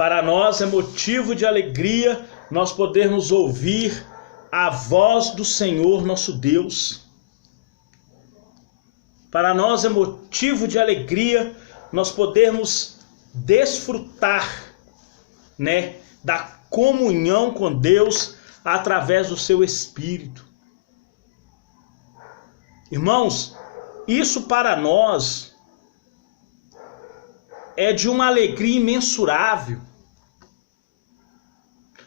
Para nós é motivo de alegria nós podermos ouvir a voz do Senhor nosso Deus. Para nós é motivo de alegria nós podermos desfrutar, da comunhão com Deus através do seu Espírito. Irmãos, isso para nós é de uma alegria imensurável.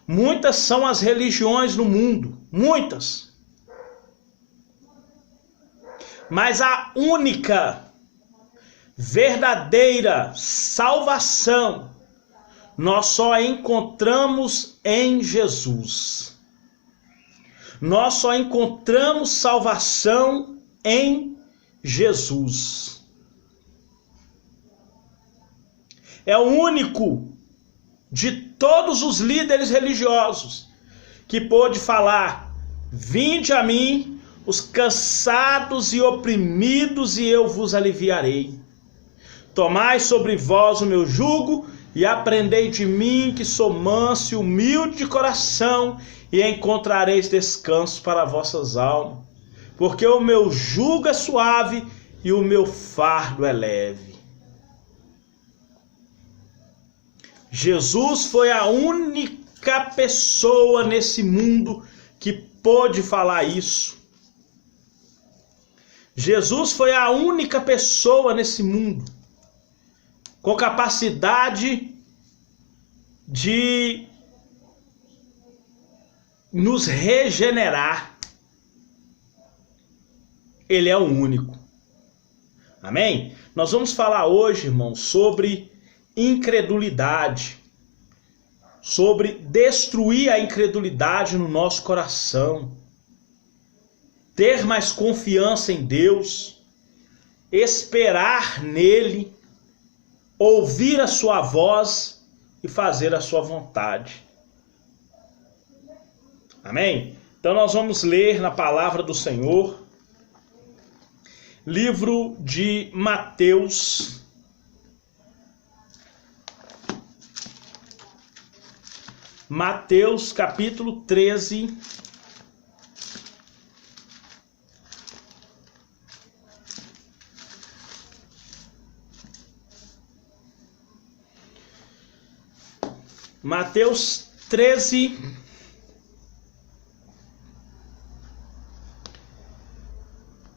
Muitas são as religiões no mundo, muitas. Mas a única, verdadeira salvação nós só encontramos em Jesus. Nós só encontramos salvação em Jesus. É o único de todos os líderes religiosos que pôde falar: vinde a mim, os cansados e oprimidos, e eu vos aliviarei. Tomai sobre vós o meu jugo e aprendei de mim, que sou manso e humilde de coração, e encontrareis descanso para vossas almas. Porque o meu jugo é suave e o meu fardo é leve. Jesus foi a única pessoa nesse mundo que pôde falar isso. Jesus foi a única pessoa nesse mundo com capacidade de nos regenerar. Ele é o único. Amém? Nós vamos falar hoje, irmãos, sobre incredulidade, sobre destruir a incredulidade no nosso coração, ter mais confiança em Deus, esperar nele, ouvir a sua voz e fazer a sua vontade. Amém? Então nós vamos ler na palavra do Senhor, livro de Mateus, capítulo 13, Mateus 13,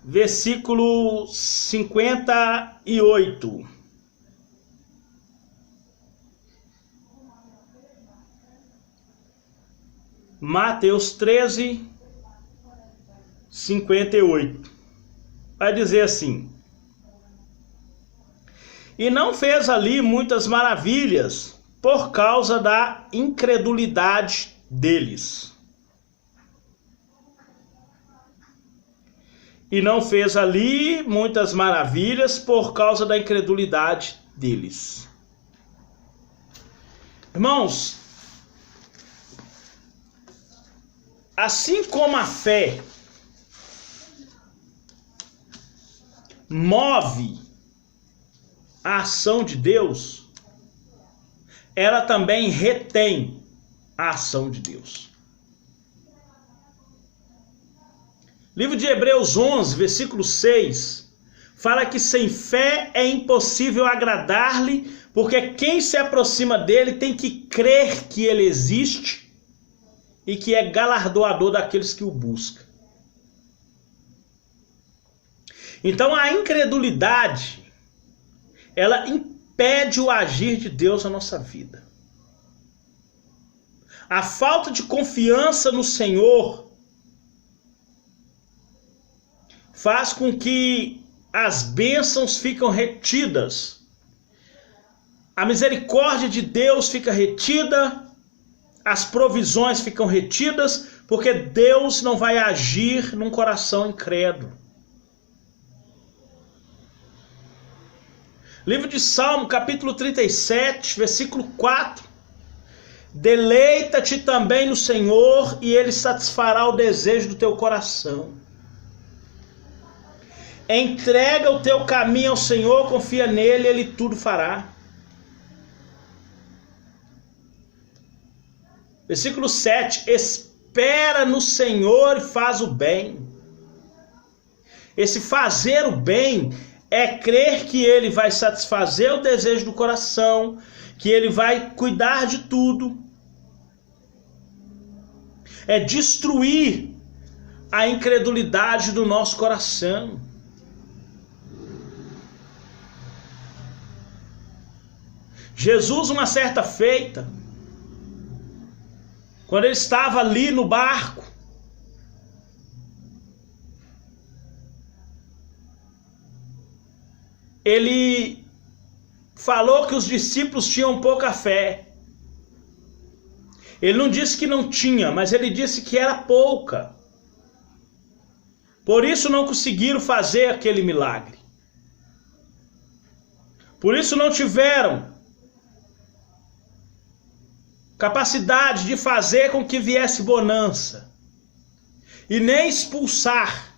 versículo 58. Mateus 13, 58. Vai dizer assim: e não fez ali muitas maravilhas por causa da incredulidade deles. E não fez ali muitas maravilhas por causa da incredulidade deles. Irmãos, assim como a fé move a ação de Deus, ela também retém a ação de Deus. Livro de Hebreus 11, versículo 6, fala que sem fé é impossível agradar-lhe, porque quem se aproxima dele tem que crer que ele existe e que é galardoador daqueles que o buscam. Então a incredulidade, ela impede o agir de Deus na nossa vida. A falta de confiança no Senhor faz com que as bênçãos ficam retidas. A misericórdia de Deus fica retida, as provisões ficam retidas, porque Deus não vai agir num coração incrédulo. Livro de Salmo, capítulo 37, versículo 4. Deleita-te também no Senhor, e Ele satisfará o desejo do teu coração. Entrega o teu caminho ao Senhor, confia nele, Ele tudo fará. Versículo 7. Espera no Senhor e faz o bem. Esse fazer o bem é crer que Ele vai satisfazer o desejo do coração, que Ele vai cuidar de tudo. É destruir a incredulidade do nosso coração. Jesus, uma certa feita, quando ele estava ali no barco, ele falou que os discípulos tinham pouca fé. Ele não disse que não tinha, mas ele disse que era pouca. Por isso não conseguiram fazer aquele milagre. Por isso não tiveram capacidade de fazer com que viesse bonança e nem expulsar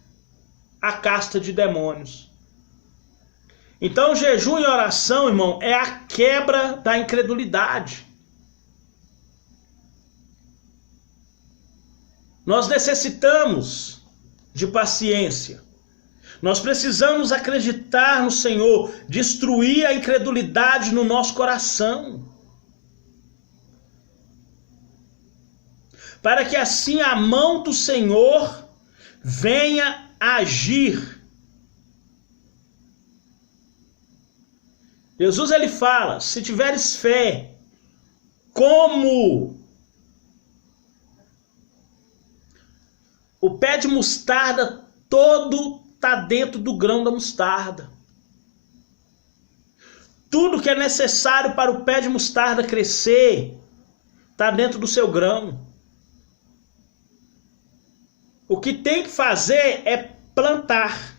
a casta de demônios. Então, jejum e oração, irmão, é a quebra da incredulidade. Nós necessitamos de paciência. Nós precisamos acreditar no Senhor, destruir a incredulidade no nosso coração, para que assim a mão do Senhor venha agir. Jesus ele fala: se tiveres fé, como o pé de mostarda, todo está dentro do grão da mostarda. Tudo que é necessário para o pé de mostarda crescer está dentro do seu grão. O que tem que fazer é plantar,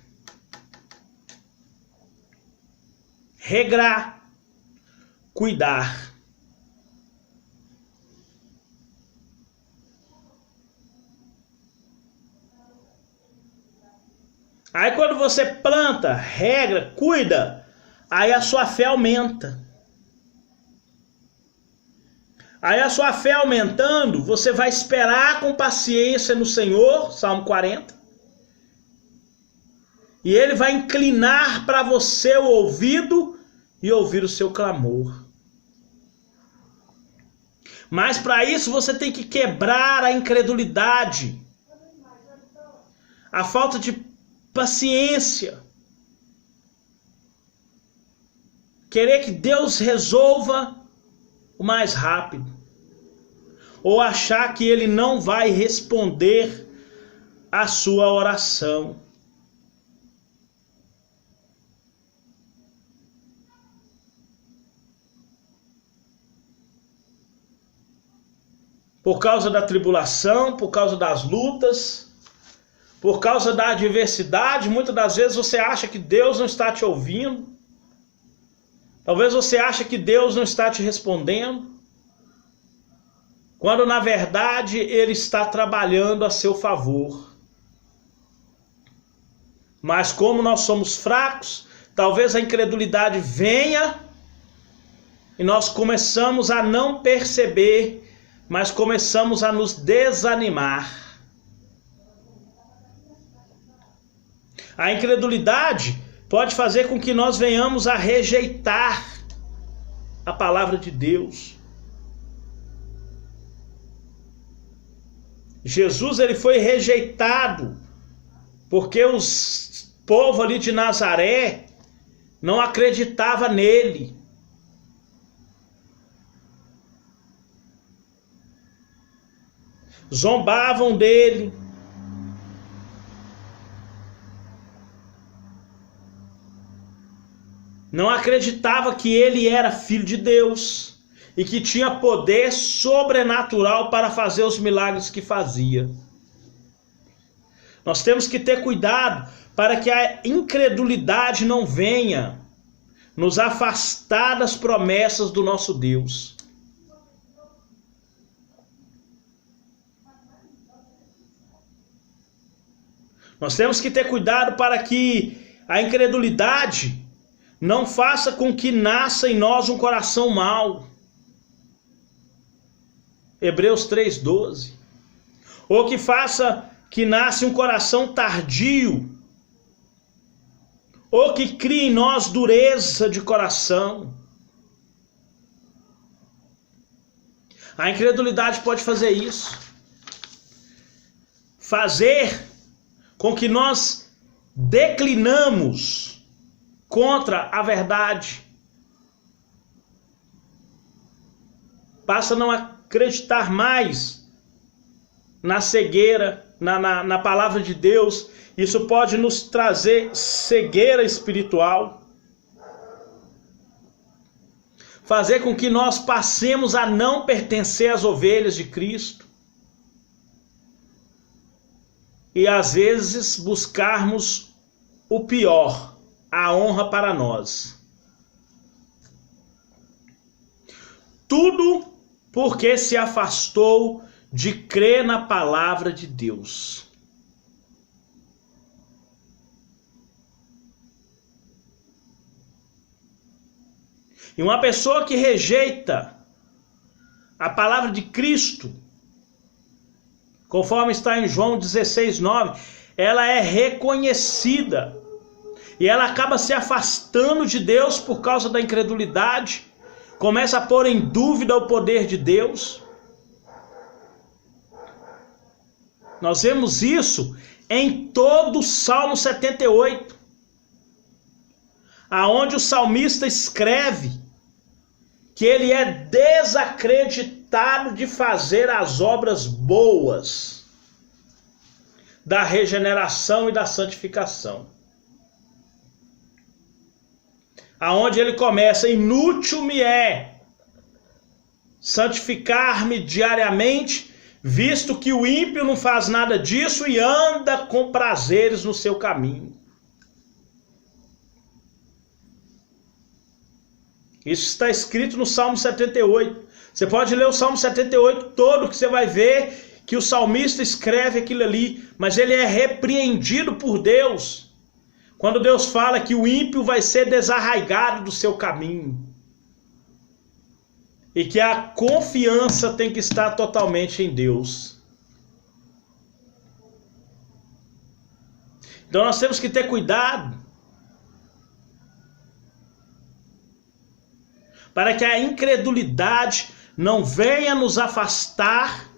regrar, cuidar. Aí quando você planta, regra, cuida, aí a sua fé aumenta. Aí a sua fé aumentando, você vai esperar com paciência no Senhor, Salmo 40. E Ele vai inclinar para você o ouvido e ouvir o seu clamor. Mas para isso você tem que quebrar a incredulidade, a falta de paciência, querer que Deus resolva o mais rápido, ou achar que Ele não vai responder a sua oração. Por causa da tribulação, por causa das lutas, por causa da adversidade, muitas das vezes você acha que Deus não está te ouvindo. Talvez você ache que Deus não está te respondendo, quando na verdade Ele está trabalhando a seu favor. Mas como nós somos fracos, talvez a incredulidade venha e nós começamos a não perceber, mas começamos a nos desanimar. A incredulidade pode fazer com que nós venhamos a rejeitar a palavra de Deus. Jesus ele foi rejeitado porque os povo ali de Nazaré não acreditava nele. Zombavam dele. Não acreditava que ele era filho de Deus e que tinha poder sobrenatural para fazer os milagres que fazia. Nós temos que ter cuidado para que a incredulidade não venha nos afastar das promessas do nosso Deus. Nós temos que ter cuidado para que a incredulidade não faça com que nasça em nós um coração mau. Hebreus 3:12. Ou que faça que nasce um coração tardio, ou que crie em nós dureza de coração. A incredulidade pode fazer isso. Fazer com que nós declinamos contra a verdade. Passa a não acreditar mais na cegueira, na palavra de Deus. Isso pode nos trazer cegueira espiritual. Fazer com que nós passemos a não pertencer às ovelhas de Cristo. E às vezes buscarmos o pior, a honra para nós. Tudo porque se afastou de crer na palavra de Deus. E uma pessoa que rejeita a palavra de Cristo, conforme está em João 16:9, ela é reconhecida. E ela acaba se afastando de Deus por causa da incredulidade. Começa a pôr em dúvida o poder de Deus. Nós vemos isso em todo o Salmo 78. Aonde o salmista escreve que ele é desacreditado de fazer as obras boas da regeneração e da santificação. Aonde ele começa: inútil me é santificar-me diariamente, visto que o ímpio não faz nada disso e anda com prazeres no seu caminho. Isso está escrito no Salmo 78. Você pode ler o Salmo 78 todo, que você vai ver que o salmista escreve aquilo ali, mas ele é repreendido por Deus, quando Deus fala que o ímpio vai ser desarraigado do seu caminho, e que a confiança tem que estar totalmente em Deus. Então nós temos que ter cuidado, para que a incredulidade não venha nos afastar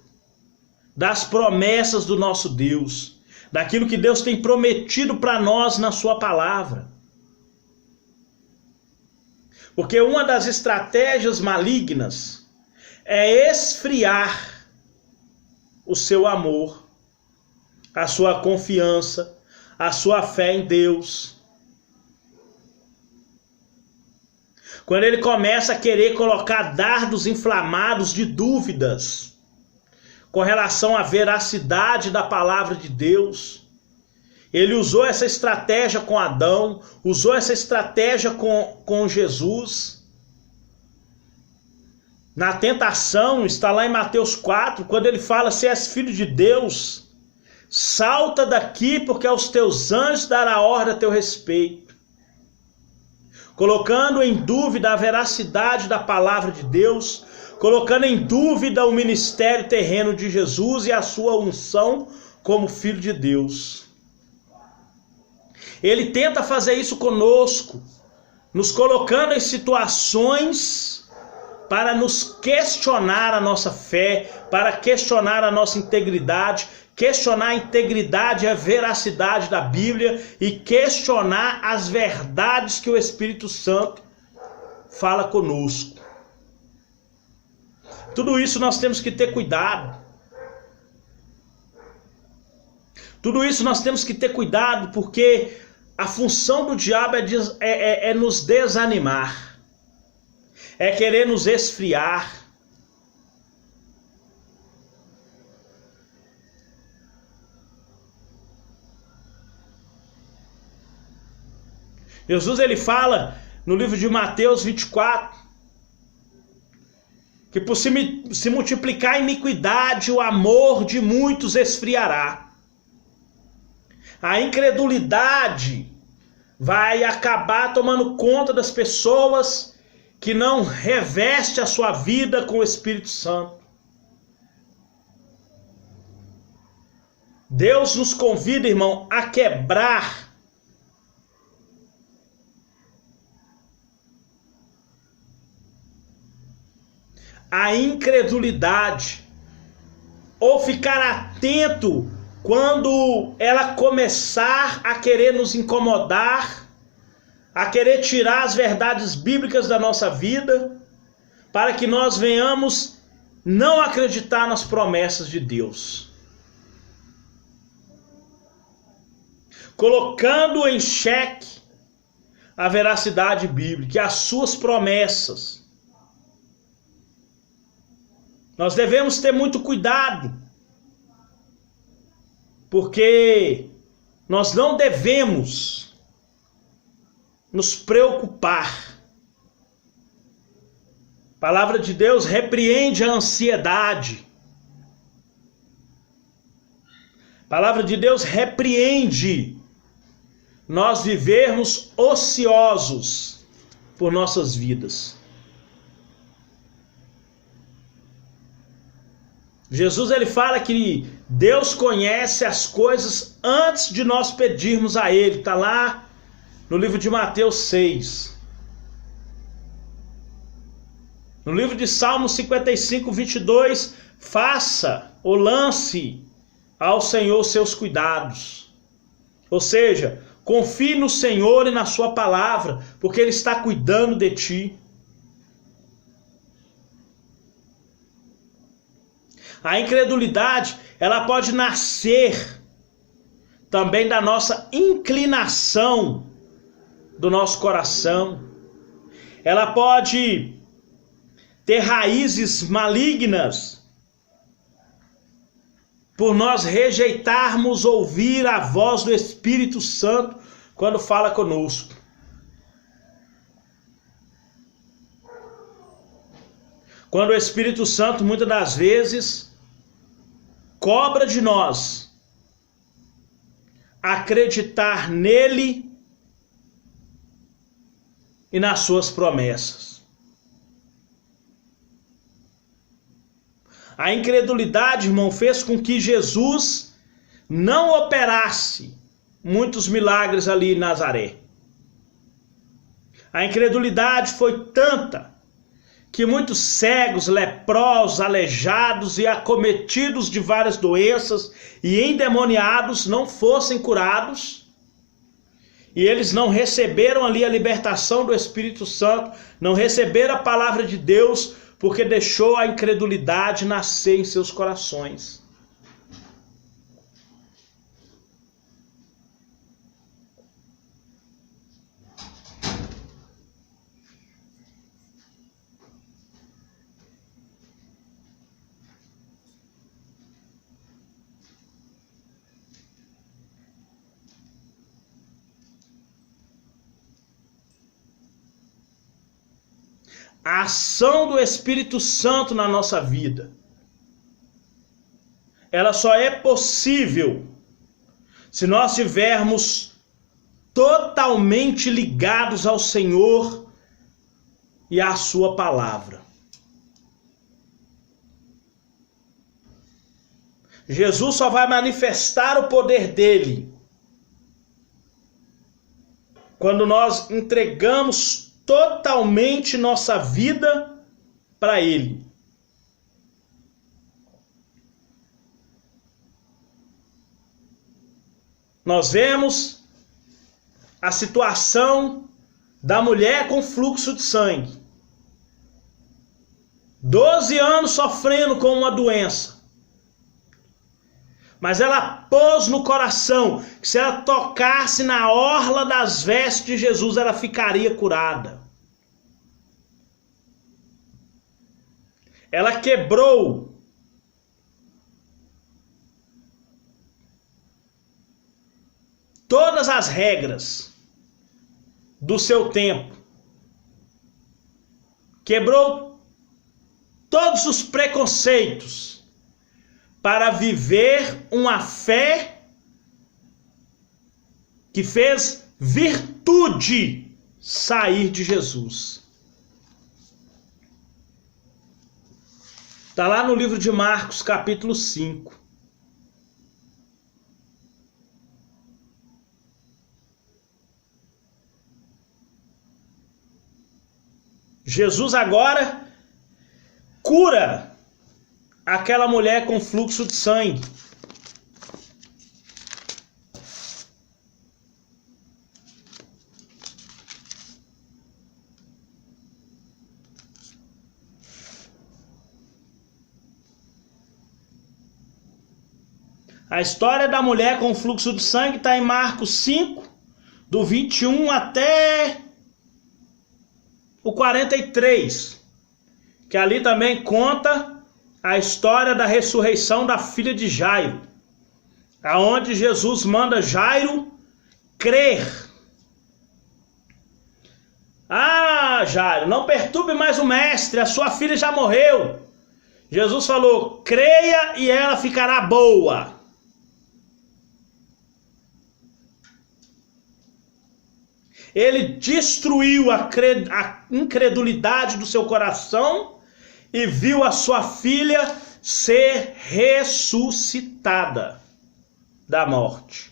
das promessas do nosso Deus, daquilo que Deus tem prometido para nós na sua palavra. Porque uma das estratégias malignas é esfriar o seu amor, a sua confiança, a sua fé em Deus. Quando ele começa a querer colocar dardos inflamados de dúvidas com relação à veracidade da palavra de Deus. Ele usou essa estratégia com Adão, usou essa estratégia com Jesus. Na tentação, está lá em Mateus 4, quando ele fala: se és filho de Deus, salta daqui, porque aos teus anjos dará ordem a teu respeito. Colocando em dúvida a veracidade da palavra de Deus, colocando em dúvida o ministério terreno de Jesus e a sua unção como filho de Deus. Ele tenta fazer isso conosco, nos colocando em situações para nos questionar a nossa fé, para questionar a nossa integridade, questionar a integridade e a veracidade da Bíblia e questionar as verdades que o Espírito Santo fala conosco. Tudo isso nós temos que ter cuidado. Tudo isso nós temos que ter cuidado, porque a função do diabo é nos desanimar, é querer nos esfriar. Jesus ele fala no livro de Mateus 24, que por se multiplicar a iniquidade, o amor de muitos esfriará. A incredulidade vai acabar tomando conta das pessoas que não revestem a sua vida com o Espírito Santo. Deus nos convida, irmão, a quebrar a incredulidade, ou ficar atento quando ela começar a querer nos incomodar, a querer tirar as verdades bíblicas da nossa vida, para que nós venhamos não acreditar nas promessas de Deus. Colocando em xeque a veracidade bíblica e as suas promessas. Nós devemos ter muito cuidado, porque nós não devemos nos preocupar. A palavra de Deus repreende a ansiedade. A palavra de Deus repreende nós vivermos ociosos por nossas vidas. Jesus ele fala que Deus conhece as coisas antes de nós pedirmos a Ele. Está lá no livro de Mateus 6. No livro de Salmos 55, 22, faça ou lance ao Senhor seus cuidados. Ou seja, confie no Senhor e na sua palavra, porque Ele está cuidando de ti. A incredulidade, ela pode nascer também da nossa inclinação do nosso coração. Ela pode ter raízes malignas por nós rejeitarmos ouvir a voz do Espírito Santo quando fala conosco. Quando o Espírito Santo, muitas das vezes, cobra de nós acreditar nele e nas suas promessas. A incredulidade, irmão, fez com que Jesus não operasse muitos milagres ali em Nazaré. A incredulidade foi tanta que muitos cegos, leprosos, aleijados e acometidos de várias doenças e endemoniados não fossem curados, e eles não receberam ali a libertação do Espírito Santo, não receberam a palavra de Deus, porque deixou a incredulidade nascer em seus corações. A ação do Espírito Santo na nossa vida, ela só é possível se nós estivermos totalmente ligados ao Senhor e à sua palavra. Jesus só vai manifestar o poder dele quando nós entregamos totalmente nossa vida para Ele. Nós vemos a situação da mulher com fluxo de sangue. 12 anos sofrendo com uma doença. Mas ela pôs no coração que se ela tocasse na orla das vestes de Jesus, ela ficaria curada. Ela quebrou todas as regras do seu tempo. Quebrou todos os preconceitos para viver uma fé que fez virtude sair de Jesus. Está lá no livro de Marcos, capítulo 5. Jesus agora cura aquela mulher com fluxo de sangue. A história da mulher com fluxo de sangue está em Marcos 5, do 21 até o 43, que ali também conta a história da ressurreição da filha de Jairo, aonde Jesus manda Jairo crer. Ah, Jairo, não perturbe mais o mestre, a sua filha já morreu. Jesus falou, creia e ela ficará boa. Ele destruiu a incredulidade do seu coração e viu a sua filha ser ressuscitada da morte.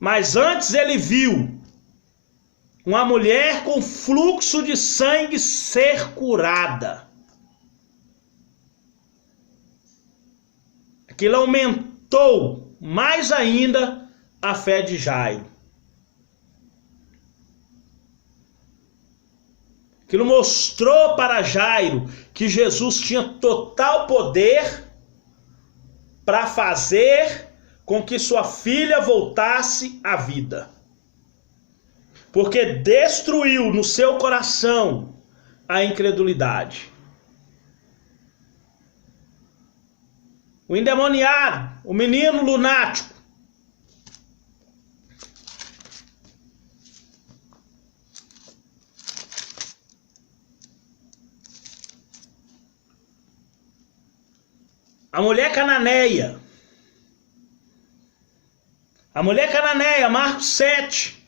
Mas antes ele viu uma mulher com fluxo de sangue ser curada. Aquilo aumentou mais ainda a fé de Jairo. Aquilo mostrou para Jairo que Jesus tinha total poder para fazer com que sua filha voltasse à vida. Porque destruiu no seu coração a incredulidade. O endemoniado, o menino lunático, a mulher cananeia. A mulher cananeia, Marcos 7,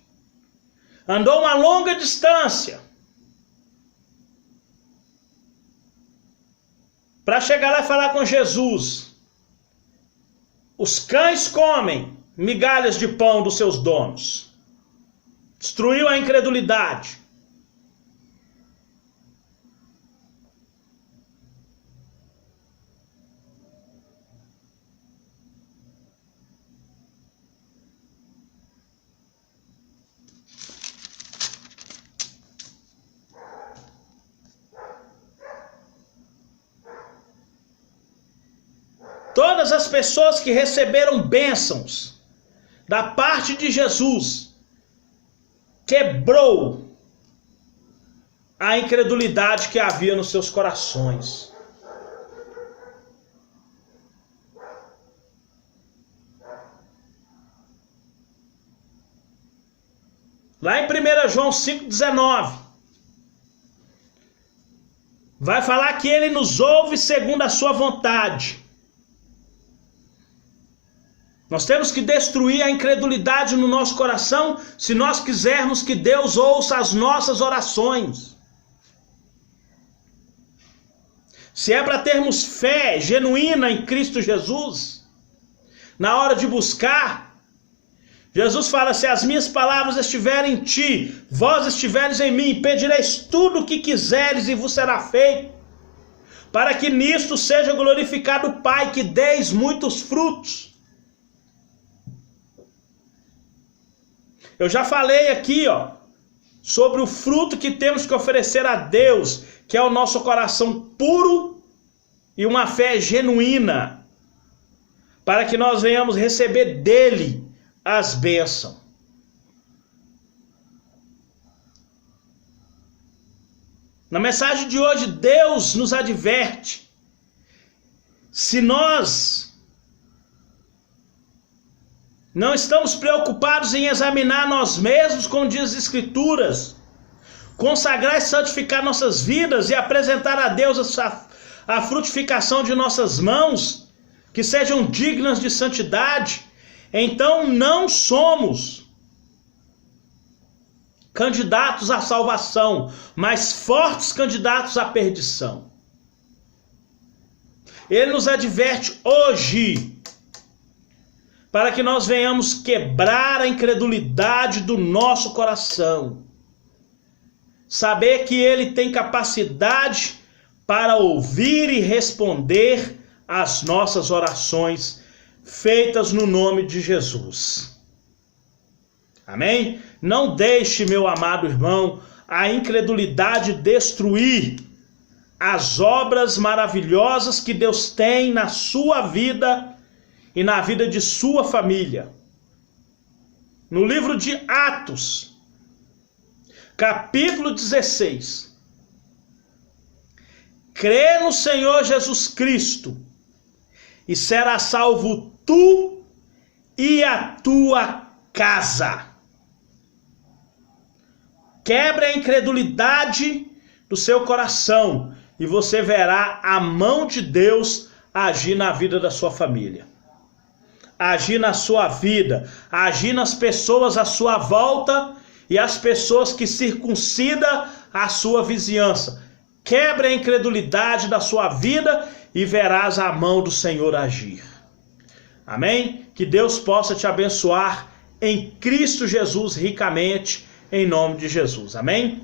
andou uma longa distância para chegar lá e falar com Jesus. Os cães comem migalhas de pão dos seus donos. Destruiu a incredulidade. Todas as pessoas que receberam bênçãos da parte de Jesus quebrou a incredulidade que havia nos seus corações. Lá em 1 João 5,19 vai falar que ele nos ouve segundo a sua vontade. Nós temos que destruir a incredulidade no nosso coração se nós quisermos que Deus ouça as nossas orações. Se é para termos fé genuína em Cristo Jesus, na hora de buscar, Jesus fala, se as minhas palavras estiverem em ti, vós estiveres em mim, pedireis tudo o que quiseres e vos será feito, para que nisto seja glorificado o Pai, que deis muitos frutos. Eu já falei aqui, sobre o fruto que temos que oferecer a Deus, que é o nosso coração puro e uma fé genuína, para que nós venhamos receber dele as bênçãos. Na mensagem de hoje, Deus nos adverte, se nós não estamos preocupados em examinar nós mesmos, como diz as Escrituras, consagrar e santificar nossas vidas e apresentar a Deus a frutificação de nossas mãos, que sejam dignas de santidade, então não somos candidatos à salvação, mas fortes candidatos à perdição. Ele nos adverte hoje, para que nós venhamos quebrar a incredulidade do nosso coração. saber que Ele tem capacidade para ouvir e responder às nossas orações feitas no nome de Jesus. Amém? Não deixe, meu amado irmão, a incredulidade destruir as obras maravilhosas que Deus tem na sua vida e na vida de sua família. No livro de Atos, capítulo 16, crê no Senhor Jesus Cristo e será salvo tu e a tua casa. Quebre a incredulidade do seu coração e você verá a mão de Deus agir na vida da sua família, agir na sua vida, agir nas pessoas à sua volta e as pessoas que circuncidam a sua vizinhança. Quebre a incredulidade da sua vida e verás a mão do Senhor agir. Amém? Que Deus possa te abençoar em Cristo Jesus ricamente, em nome de Jesus. Amém?